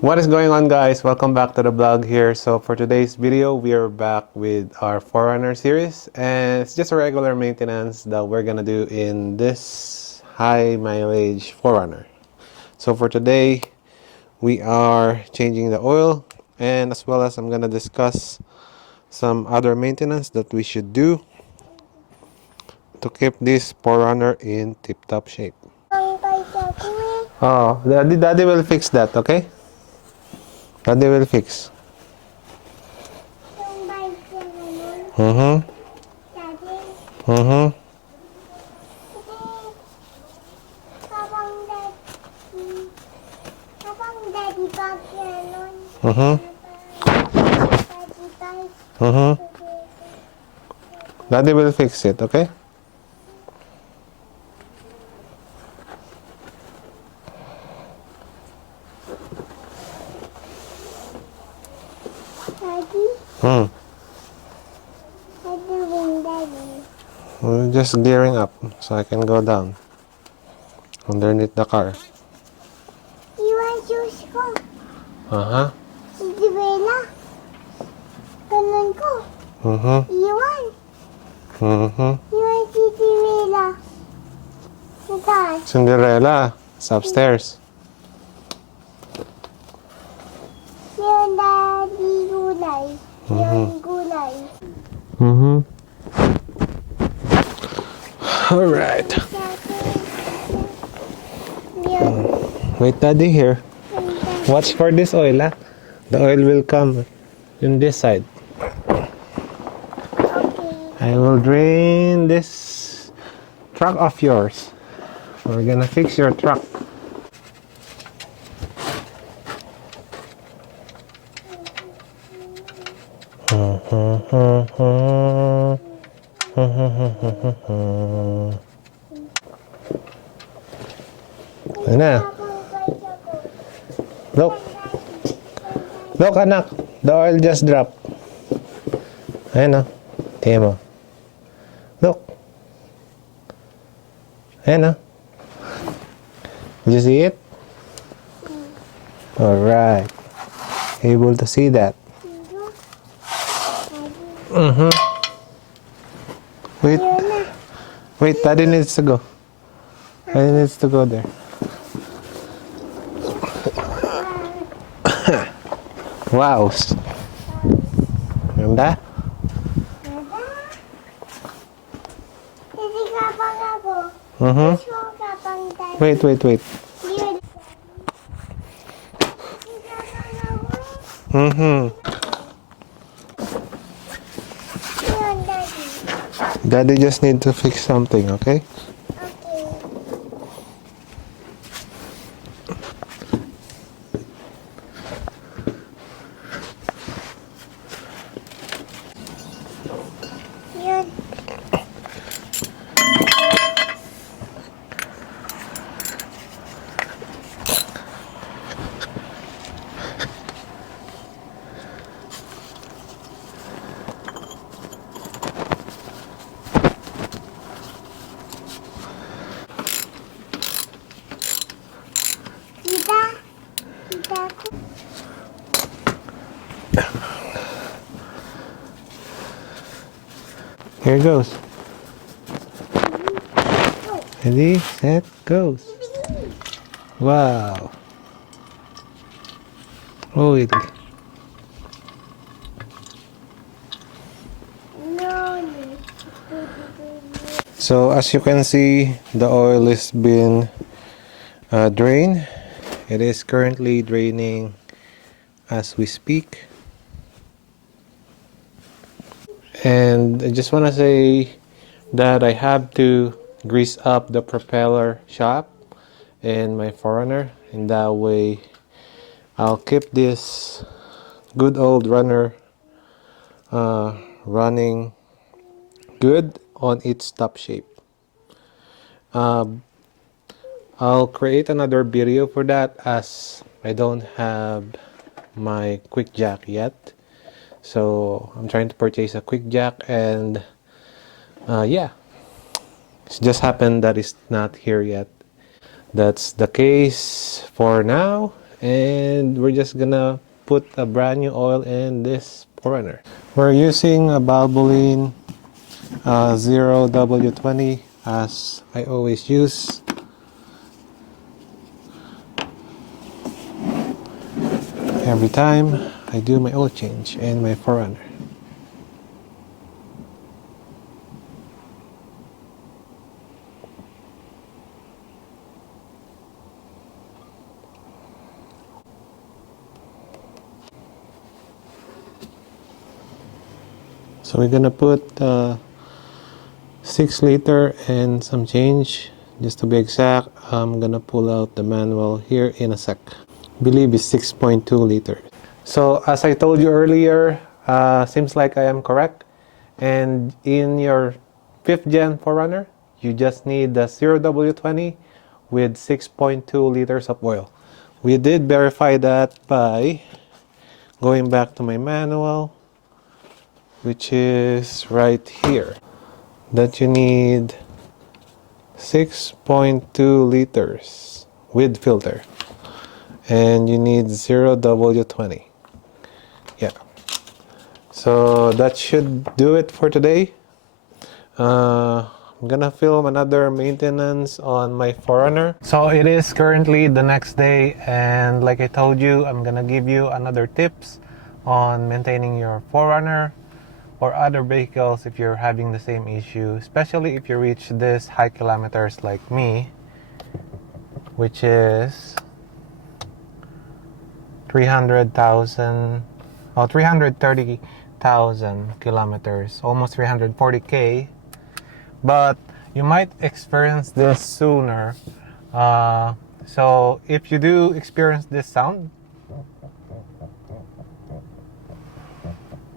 What is going on, guys? Welcome back to the vlog here. So for today's video, we are back with our 4Runner series, and it's just a regular maintenance that we're gonna do in this high mileage 4Runner. So for today, we are changing the oil, and as well as I'm gonna discuss some other maintenance that we should do to keep this 4Runner in tip-top shape. Oh, daddy will fix that, okay? Daddy will fix. Mm-hmm. Mm-hmm. Mm-hmm. Mm-hmm. Daddy will fix it, okay? Hmm. We're just gearing up so I can go down underneath the car. Iwan shoes ko. Uh-huh. Cinderella. Ganun ko. Mm-hmm. Iwan. Mm-hmm. Iwan Cinderella. Saan? Cinderella. It's upstairs. Iwan daddy gulay. Iwan gulay. Mm-hmm. Alright. Iwan. Wait, Daddy here. Watch for this oil, ah. The oil will come in this side. Okay. I will drain this truck of yours. We're gonna fix your truck. Ayan na. Look. Look, anak. The oil just dropped. Ayan o. Tingnan mo. Look. Ayan o. Did you see it? Alright. Able to see that. Mm-hmm. Wait. Wait, Daddy needs to go. Daddy needs to go there. Wow. Ganda? Hindi ka pang ako. Mm-hmm. Gusto ka pang daddy. Wait, wait, wait. Iwan. Hindi ka pang ako. Mm-hmm. Iwan daddy. Daddy just need to fix something, okay? Okay. Yun. Kita. Kita ko. Here it goes. Ready, set, goes. Wow. Oil. No. So as you can see, the oil is being drained. It is currently draining as we speak. And I just want to say that I have to grease up the propeller shaft in my 4Runner. In that way, I'll keep this good old runner running good on its top shape. I'll create another video for that as I don't have my quick jack yet. So I'm trying to purchase a quick jack, and yeah, it's just happened that it's not here yet. That's the case for now, and we're just gonna put a brand new oil in this 4Runner. We're using a Valvoline 0W20 as I always use. Every time I do my oil change in my 4Runner. So we're gonna put 6 liter and some change. Just to be exact, I'm gonna pull out the manual here in a sec. I believe it's 6.2 liters. So as I told you earlier, seems like I am correct. And in your 5th gen 4Runner, you just need the 0W20 with 6.2 liters of oil. We did verify that by going back to my manual, which is right here, that you need 6.2 liters with filter, and you need 0W20. Yeah, so that should do it for today. I'm gonna film another maintenance on my 4Runner. So it is currently the next day, and like I told you, I'm gonna give you another tips on maintaining your 4Runner or other vehicles if you're having the same issue, especially if you reach this high kilometers like me, which is 330,000 kilometers, almost 340k. But you might experience this sooner. So if you do experience this sound,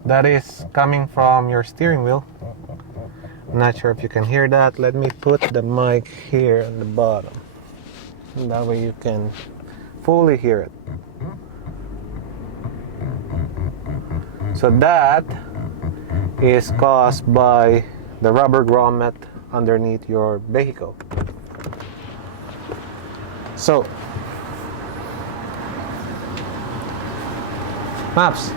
that is coming from your steering wheel. I'm not sure if you can hear that. Let me put the mic here on the bottom. And that way you can fully hear it. So that is caused by the rubber grommet underneath your vehicle. So, maps.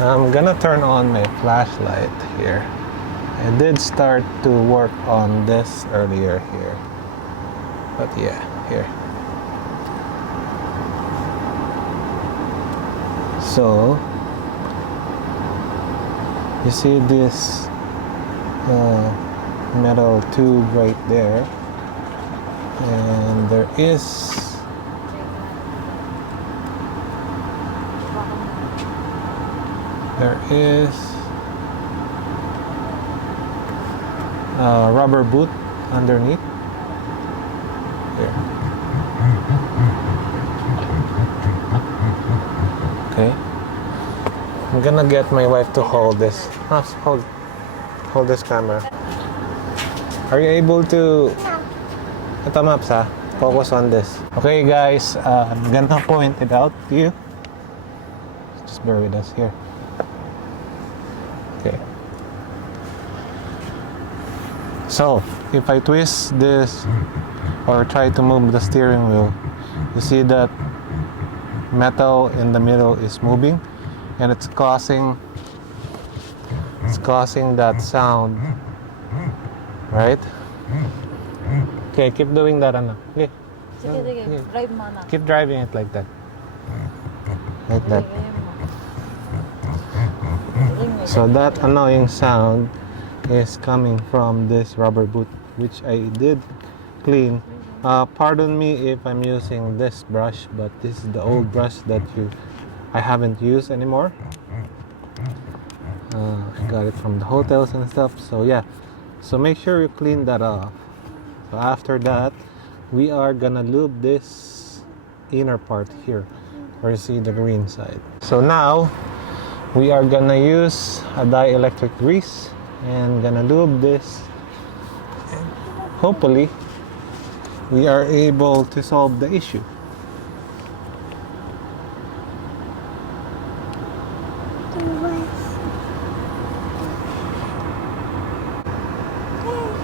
I'm gonna turn on my flashlight here. I did start to work on this earlier here, but yeah, here. So you see this metal tube right there, and there is a rubber boot underneath here. Okay, I'm gonna get my wife to hold this. Hold this camera. Are you able to? Ito, Maps, ha? Focus on this. Okay, guys, I'm gonna point it out to you. Just bear with us here. Okay. So, if I twist this or try to move the steering wheel, you see that metal in the middle is moving, and it's causing that sound, right? Okay, keep doing that, Anna. Okay. Sige, drive mo na. Keep driving it like that. Like that. So that annoying sound is coming from this rubber boot, which I did clean. Pardon me if I'm using this brush, but this is the old brush that I haven't used anymore. I got it from the hotels and stuff. So yeah, so make sure you clean that off. So after that, we are gonna lube this inner part here, where you see the green side. So now we are gonna use a dielectric grease and gonna lube this, and hopefully we are able to solve the issue.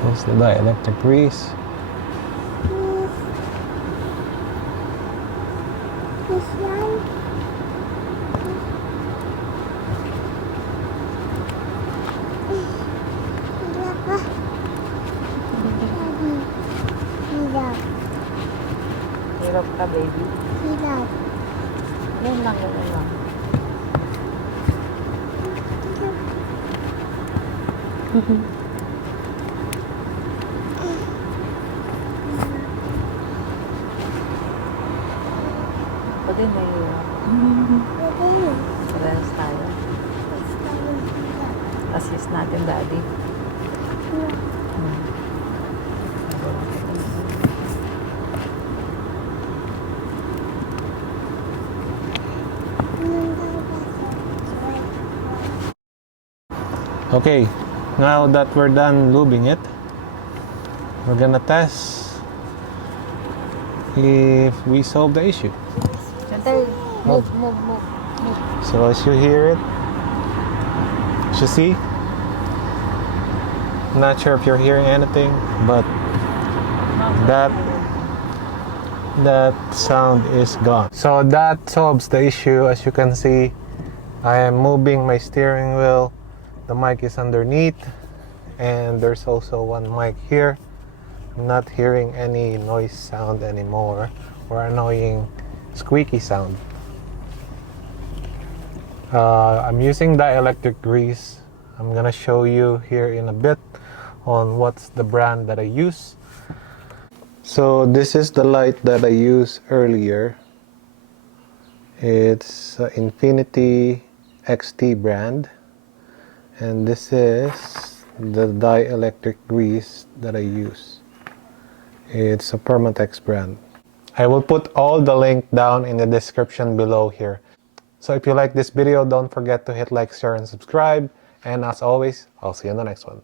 Here's the dielectric grease. This one. Hilap pa. Daddy. Hilap. Hirap ka, baby. Hilap. Yan lang, yan lang. Pati nahihirap. Daddy. Parehas tayo. It's tayo hilap. Assist natin, daddy. Okay, now that we're done lubing it, we're gonna test if we solve the issue. Chantal, move. So as you hear it, as you see, not sure if you're hearing anything, but that sound is gone. So that solves the issue. As you can see, I am moving my steering wheel. The mic is underneath, and there's also one mic here. I'm not hearing any noise sound anymore, or annoying squeaky sound. I'm using dielectric grease. I'm gonna show you here in a bit on what's the brand that I use. So this is the light that I used earlier. It's Infinity XT brand, and this is the dielectric grease that I use. It's a Permatex brand. I will put all the link down in the description below here. So if you like this video, don't forget to hit like, share, and subscribe. And as always, I'll see you in the next one.